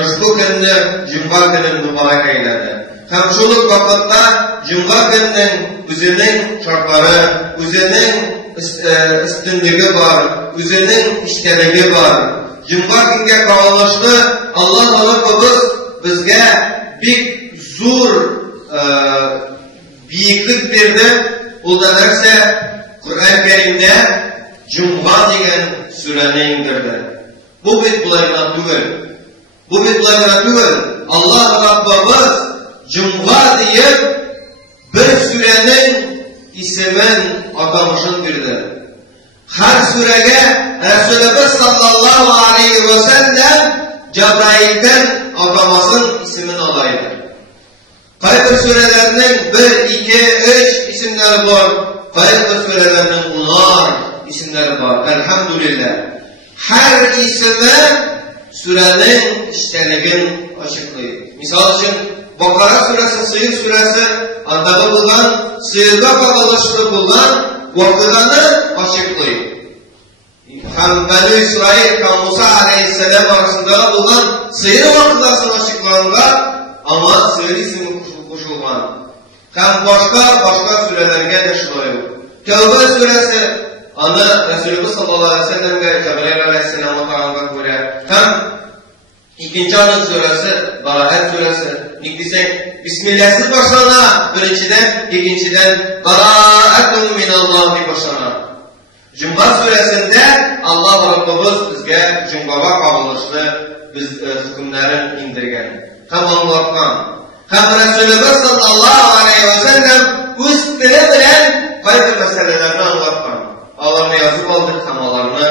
Ushbu kunni Juma kunini muborak ayladi. Ham shunday vaqtda Juma kunining o'zining shartlari, o'zining ustunligi bor, o'zining ishtaligi bor. Juma kunga qo'llashni Alloh taolo bizga bek zo'r buyuklik berdi. Undan narsa Qur'on Karimda Juma degan surani indirdi. Bu bitlardan tugul. Bu bitlardan tugul. Allah Rabbimiz Juma deyip bir surenin ismin atamışını verdi. Her surege Resulullah sallallahu aleyhi ve sellem Cebrail'den atamasın ismini alaydı. Kayıp surelerinin 1, 2, 3 isimleri var. Kayıp surelerinin 10'ar isimleri var. Elhamdülillah. Her ismi surenin işteligin açıklıyor. Misal için Bakara suresi, Sıyır suresi, andağı bulan, sıyırga bağlaşılı bulan vakıdanı açıklıyor. Hem Beni İsrail, hem Musa aleyhisselam arasında bulan sıyır vakıdasını açıklanırlar ama sıyır ismi koşulman. Hem başka sürelerge de şuraya. Tevbe suresi, anı Resulullah sallallahu aleyhi ve sellem ve Cebrail aleyhisselam'a ta'ala göre. Hem ikinci anın suresi, Baraat suresi. Nikdisek, Bismillah'siz başlana, birinciden, ikinciden, Baraatun minallahi başlana. Cuma suresinde Allah Rabbimiz bizge Cuma'ga qabılışlı hükümlerin indirgen. Hem anlatkan. Hem Resulullah sallallahu aleyhi ve sellem öz dili bilen kayıp meselelerini anlatkan. Allah'ını yazıp aldık, temalarını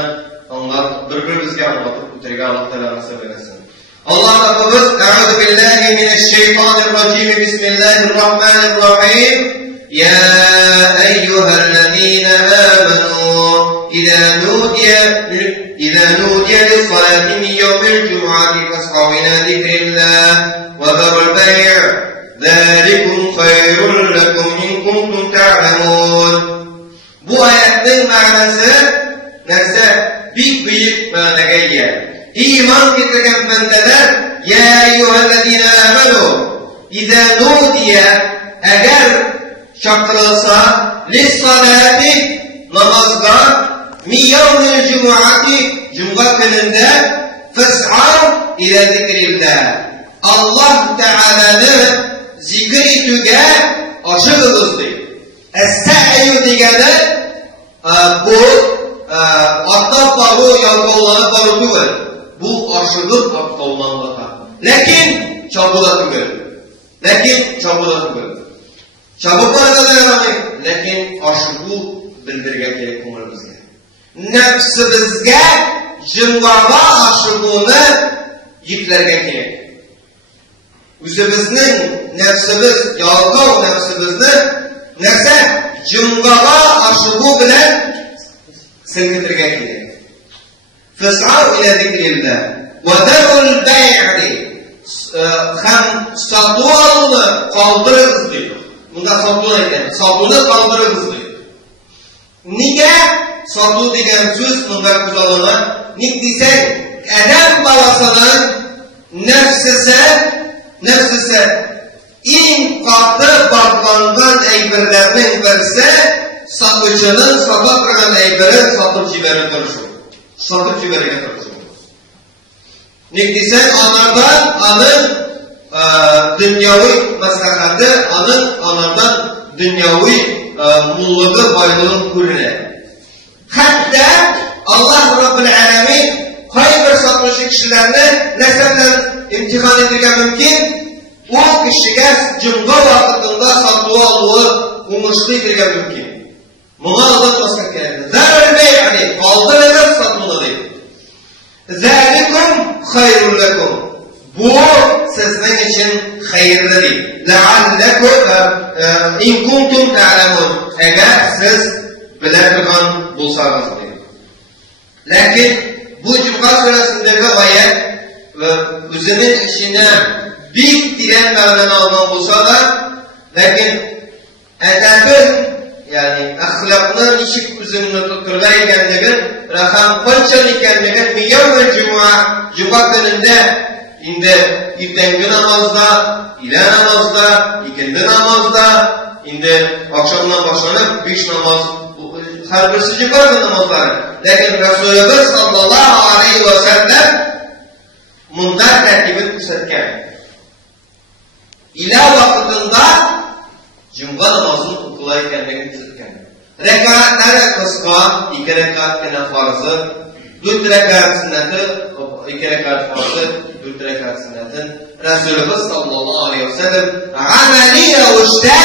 anlat, birbirimize anlatıp, ötürge Allah Teala nasip eylesin. Allah Rabbimiz, Eûzu billahi mineşşeytanirracim, Bismillahirrahmanirrahim. Ya eyyühellezine amenu, İzâ nudiye lissalâti min yevmil cum'ati fes'av ilâ zikrillah ve zarul bey' zâlikum hayrun lekum in kuntum ta'lemûn. Bu ayetin manası neyse büyük managa ega. İman getirgen bendeler, ya eyyühellezine amenu, İzâ nudiye, eğer çakırılsa, lissalâti, namazda, miyyâvnil cum'ati, cuma gününde, fes'av ile zikrillah. Allah Teala'nı zikir etüge aşığınızdır. Es-sa'yu degeni, bu, atlap baru, yalqavlanıp baru tügül. Bu aşırılıp aptallanlığa. Lakin çabula tügül. Çabuklara da dayanamayın. Lakin aşırı bildirgen gerek umurumuzda. Nefsimizge cımgava aşırılığını yüklergen gerek. Özümüzün nefsimiz, yalqav nefsimizni nefse cımgava aşırılığı bilen silgetirgen gerek. Fes'av ile zikrillah ve derul bey'di hem satuvalını kaldırırız diyor. Bunda satuva eken, satuvunu kaldırırız diyor. Niye satu degen söz bunda kuzalına? Nik desen adam balasının nefsisi en katı baklangan eybirlerinin verse satıcının sabah kıran eybirin satıp ciberin duruşu. Satıp ciberine duruşu. Nik desen anın dünyavi maslahatı, anardan dünyavi mulluğu, baylığın kurine. Hatta Allah Rabbul Alemin kayber satmışı kişilerini nesebden imtihan edilgen mümkün. O kişiye cımga vakitinde sattığı aldığı uğuşlu edilgen mümkün. Buna aldatmasak gerekli. Zarul bey'ni kaldırılır satılır. Zalikum hayrun lekum. Bu sizin için hayırlıdır. Leallekum in kuntum ta'lemun. Eğer siz bilebilgan bulsanız diyor. Lakin bu Cuma suresindeki ayet özünün içine bir diren mevlana alman bulsa da lakin edebin yani ahlakni nishik o'zini tuturlar ekanligi, raqam qanchalik ekanligi miyamul juma kunida endi ertangi namozda, ila namozda, ikindi namozda, endi oqshomdan boshlanib 5 namoz har birisi juma namozlari. Lekin Rasululloh sallallohu alayhi va sallam bundan tartibini ko'rsatgan. Ila vaqtida juma namozini o'qilayotganligini ko'rsatgan. Rakatlari qisqa, 2 rakatgina farzi, 4 rakat sunnati, 2 rakat farzi, 4 rakat sunnati Rasululloh sallallohu alayhi va sallam amaliy ravishda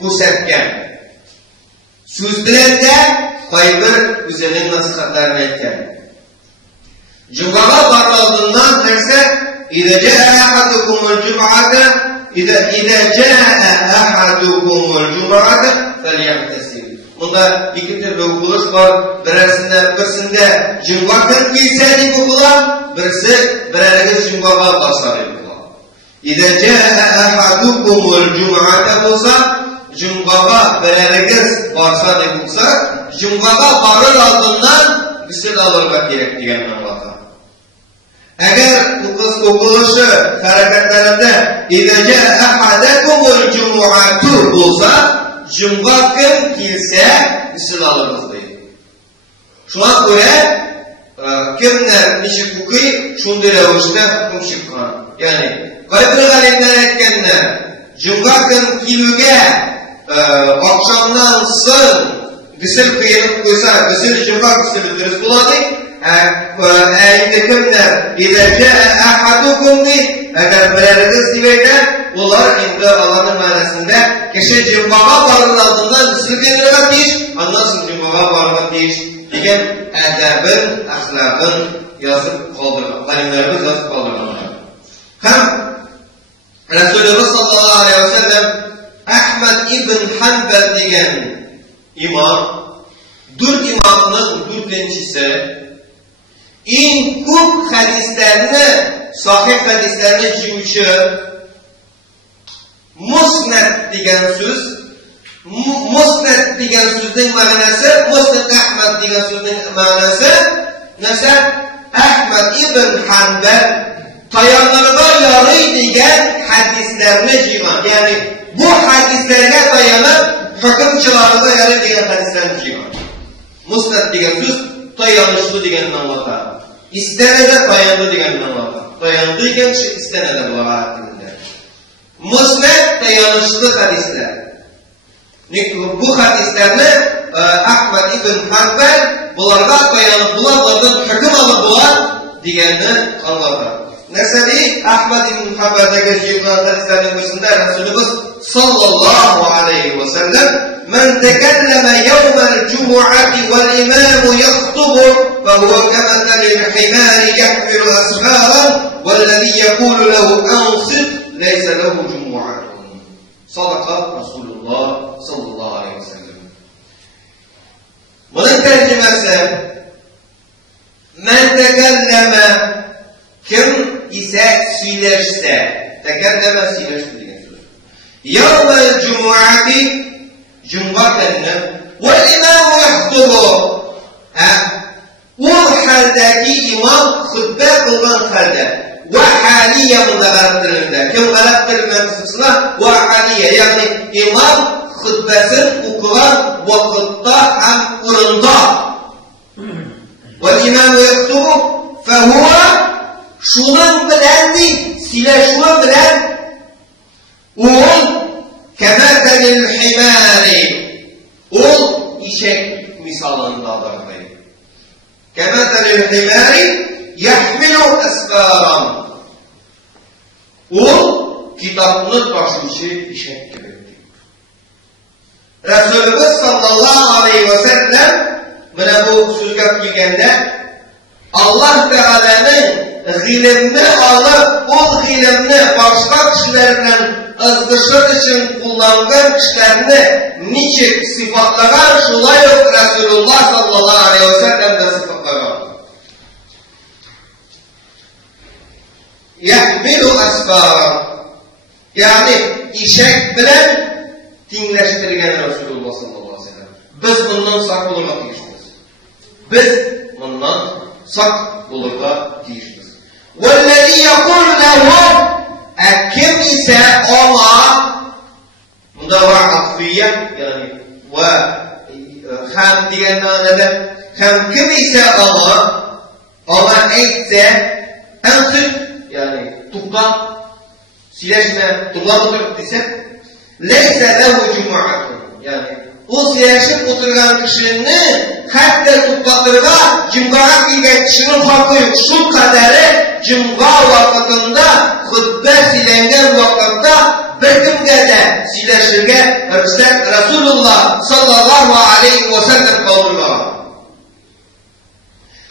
ko'rsatgan. So'z bilan da qaybir o'zining nasihatlarini aytgan. Jumaga borgandan narsa إذا جاء أحدكم الجمعة فليغتسل. Bunda iki türlü okuluş var. Birisinde cuma gün kilseli okulan, birisi bireriniz cumaga başlar okulan. إذا جاء أحدكم الجمعة olsa, cumaga bireriniz başlar olsa, cumaga varır aldığından gusül alırlar gerek diyen anlatır. Eğer okuluşu hareketlerinde إذا جاء أحدكم الجمعة olsa, cuma gün kilse gusül alırız deyir. Şuna göre kimler nişik okuy, şunday ravishda hukm chiqqan. Yani qaybir alimlar aytganlar, cuma gün kiluga oqshomdan so'ng gusül quyilib qo'ysa, gusül cuma gusuli durust bo'ladi. Endi kimlar إذا جاء أحدكم agar bireriniz deydi, ular endi Allah'ın ma'nosida kishi jumaga boriladigan gusül berilgan deyish, ondan so'ng jumaga borgan deyish degan adabin, axloqin yozib qoldirgan. Alimlarimiz yozib qoldirganlar. Ham Rasululloh sallallohu alayhi vasallam Ahmad ibn Hanbal degan imom, 4 imomning 4-chisi eng ko'p hadislarni, sahih hadislarni yuvuvchi musnad degan so'z, musnad degan so'zning ma'nosi, musnad Ahmad degan so'zning ma'nosi, nasa Ahmad ibn Hanbal tayanlarga yaraydigan hadislarni yig'gan. Ya'ni bu hadislarga tayanib hukm chiqarishga yaraydigan hadislarni yig'gan. Musnad degan so'z tayanishli degan ma'noda. İstenede tayandı degan ma'noda. Tayandı degan kishi istenede lug'at tilida. Musnad tayanishli hadislar. Bu hadislarni Ahmad ibn Hanbal bularga tayanib bulardan hukm olib bo'lar deganni anlatadi. Nasali Ahmad ibn Hanbal'dagi yig'ilgan hadislarning birida Rasululloh sallallohu alayhi va sallam "Men takallama yawmal jumu'ati wal imam yakhutubu fa huwa kamathali al-himar yahmilu asfaran walladhi yaqulu lahu ansit laysa lahu jumu'atun." Sadaqa Rasululloh sallallohu alayhi va sallam. Buning tarjimasi "Men takallama" kim ise silerse, tekelleme silerse degan so'z. Yawmal jumu'ati cuma günü ve imam yahtubu. O haldeki imam hutbe kılgan halde ve haliye bunlardır. Kim galatırlar kısmına ve haliye, yani imam hutbesini okuyan vakitte hem urunda. Ve imam yahtubu fehuve şunun bilen değil, sileşme bilen oğul kemetelil himari, oğul işek misalındadır deyil. Kemetelil himari yahmilu esfaran, oğul kitabını taşıyıcı işek gibi. Resulullah sallallahu aleyhi ve sellem buna bu sözge bilgende Allah Teala'nın g'ilimni alıp o g'ilimni başka kişilerden ızgışır için kullangan kişilerini niçin sıfatlagan şulay yok Resulullah sallallahu aleyhi ve sellem de sıfatlagan. Yahmilu asfara, yani işek bilen dinleştirgen Resulullah sallallahu aleyhi ve sellem. Biz bundan sak olurga tiyişmiz. Biz bundan sak olurga tiyişmiz. وَالَّذِي يَقُولُ لَهُمْ Kim ise ona, bunda var atfiyye, yani ve hem diyen manada, hem kim ise ona etse, ensül, yani tukla, sileşme, tukla oturup dese, leyse lehu cumu'atun, yani o sileşip oturgan kişinin hatta tuklaklarına cumgağa girgen kişinin farkı yok. Şu kadarı cumga vakitinde hutbe silengen vakitte bitimgede sileşirge Resulullah sallallahu aleyhi ve sellem kaldırmağa.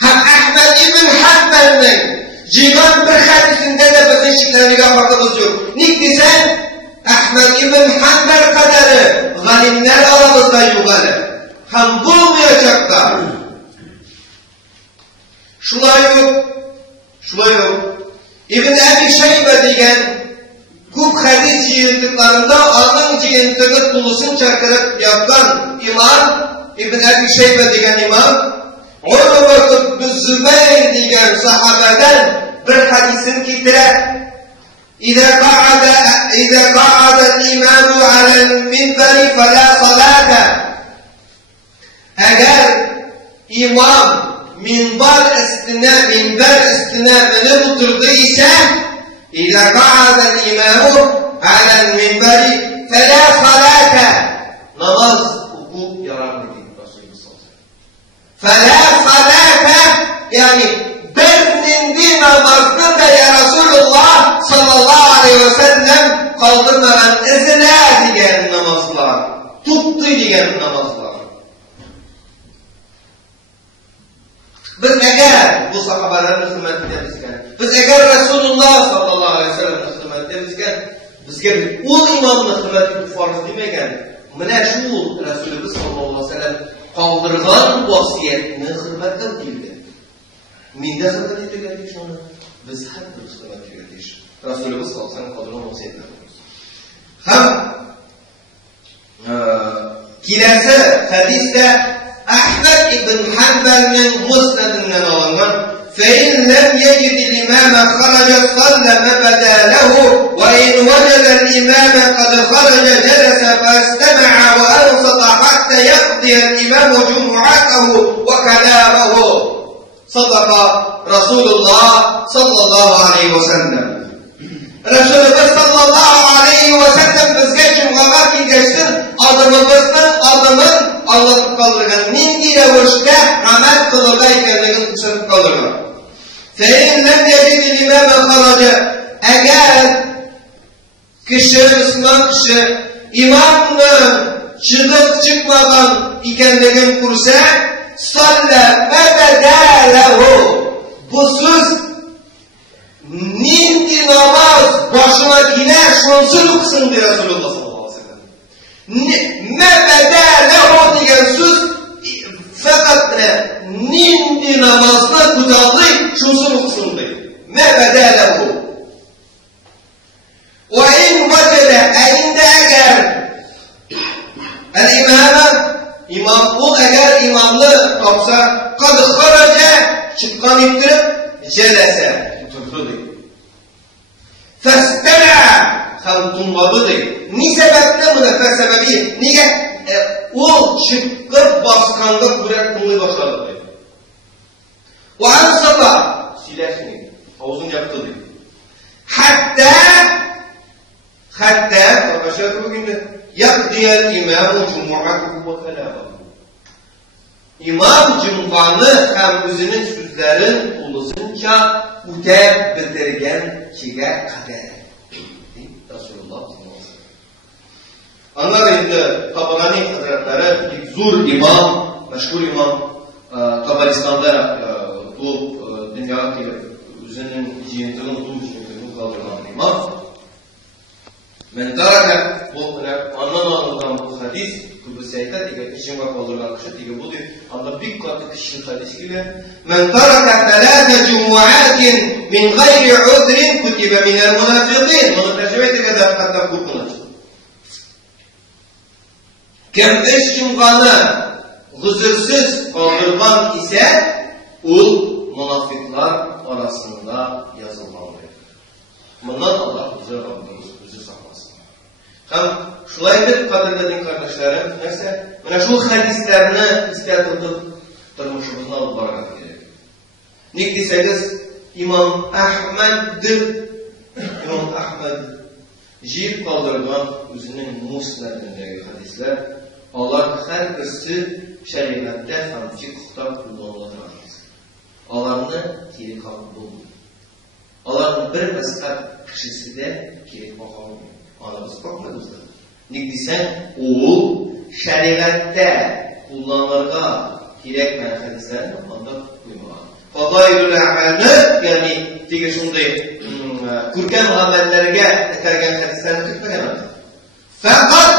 Hem Ahmed ibn Hanbel'in civan bir hadisinde de bizim şiklerine farkımız yok. Nik desen Ahmed ibn Hanbel kadarı galimler aramızda yukarı. Hem bulmayacaklar. Şulay yok. İbn Ebi Şeybe diyen Kub hadis yığıntıklarında anın yığıntığı tulusun çarkırıp yapkan imam, İbn Ebi Şeybe diyen imam, Urve bin Zübeyir diyen sahabeden bir hadisini getirer. إذا قعد الإمام على المنبر فلا صلاة. Eğer imam minber üstüne binip oturduysa إذا قعد الإمام على المنبر فلا صلاة. Namaz hukuk yaramıyor Resulullah sallallahu aleyhi ve sellem. فلا صلاة yani bernindi namazını da ya Resulullah sallallahu aleyhi ve sellem kaldırmadan izine diyen namazlar, tuttu diyen namazlar. Biz eğer bu sahabaların hizmetinde biz eğer Resulullah sallallahu aleyhi ve sellem hizmetinde bizge o imamın hizmetini farz demegen, mine şu Resulullah sallallahu aleyhi ve sellem kaldırgan vasiyetini hizmetten değildi. Minde hizmet ettiği şunu biz hep bir hizmet ettiğiz. Resulullah sallallahu aleyhi ve sellem kaldırgan vasiyetini yapıyoruz. Hem kilası hadiste Ahmed ibn Hanbel'in musnedinden alınan فَاِنْ لَمْ يَجِدِ الْاِمَامَ خَرَجَ صَلَّمَ بَدَى لَهُ وَاِنْ وَجَدَ الْاِمَامَ قَدْ خَرَجَ جَلَسَ فَاسْتَمَعَ وَأَنْصَتَ حَتَّى يَقْضِيَ الْاِمَامُ جُمُعَتَهُ وَكَلَامَهُ. صدق Resulullah sallallahu aleyhi ve sellem. Resulullah sallallahu aleyhi ve sellem bizge cumgağa bilgeçsin adımın anlatıp kaldırgan. Nindi revişte amel kılırda ikenligini kuşatıp kaldırgan. فَاِنْ لَمْ يَجِدِ الْاِمَامَ خَرَجَ Eğer kişi, Müslüman kişi imamın çıkmadan ikenligini kursa سَلَّمَ Bu söz nindi namaz başına girer şunsuz okusun diye Resulullah sallallahu aleyhi ve sellem. Mebedâlehu diyen söz fakat nindi namazına kutallı şunsuz okusun diye. Mebedâlehu. Ve in vecede elinde eğer imam o eğer imamlı kapsa kad haraca çıkan ittirip celese oturdu diye. Festela hem tunladı diye. Ni sebeple bu da sebebi? Niye? O çıkıp baskanda kudret tunlayı başladı diye. Ve ansata sileşmeyi havuzun yaptı diye. Hatta arkadaşlar bugün de yakdiyel imamu cumu'atuhu ve felâhu. İmam cumganı hem özünün sözlerin uluzunca üte bildirgen kişiye kadar. Resulullah sallallahu aleyhi ve sellem. Onlar indi Tabarani Hazretleri zor imam, meşhur imam Kabalistan'da bu dünyadaki özünün cihintinin uzun kaldırılan imam. Men taraka bu anlamadan bu hadis Kudüs'te diye işin var kaldırılan kişi diye bu diyor. Allah bir katı kişi hadis gibi. Men taraka thalâthe cumu'atin min gayri udrin kutibe minel munafiqin. Bunu tercüme ettiğinde hatta kurtulur. Kim 3 cumganı гүзерсез калдырган ise ул мунафиклар арасында язылган. Моннан Аллаһ үзе сакласын. Һәм шулай дип кадерле кардәшләрем, нәрсә? Менә шул хадисләрне искә тотып тормышыбызны алып барырга кирәк. Ник дисәгез, Имам Ахмад җир калдырган үзенең муснәдендәге хадисләр, алар һәрберсе шәригатьтә һәм фикъһта кулланыла. Аларны кире калып булмый. Аларның бер мәсьәлә кешесе дә кире калмый. Аларны спокойнызлар. Ник дисәң, ул шәригатьтә кулланырга кирәк хадисләрне анда куймаган. Фадаилул а'малны, ягъни теге шундый күркәм гамәлләргә этәргән хадисләрне көтмәгән. Фақат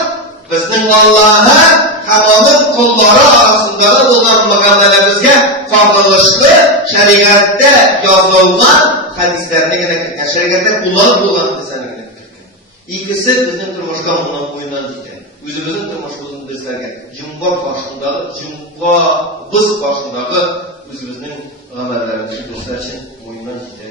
безнең Аллаһы һәм аның куллары арасындагы булган мөгамәләбезгә файдалышлы шәригатьтә язылган хадисләрне генә керткән. Шәригатьтә кулланып булган хадисләрне генә керткән. Икесе безнең тормышка моннан буеннан китә. Үзебезнең тормышыбызны безләргә җумга башындагы үзебезнең гамәлләребезне безләр өчен буеннан китә.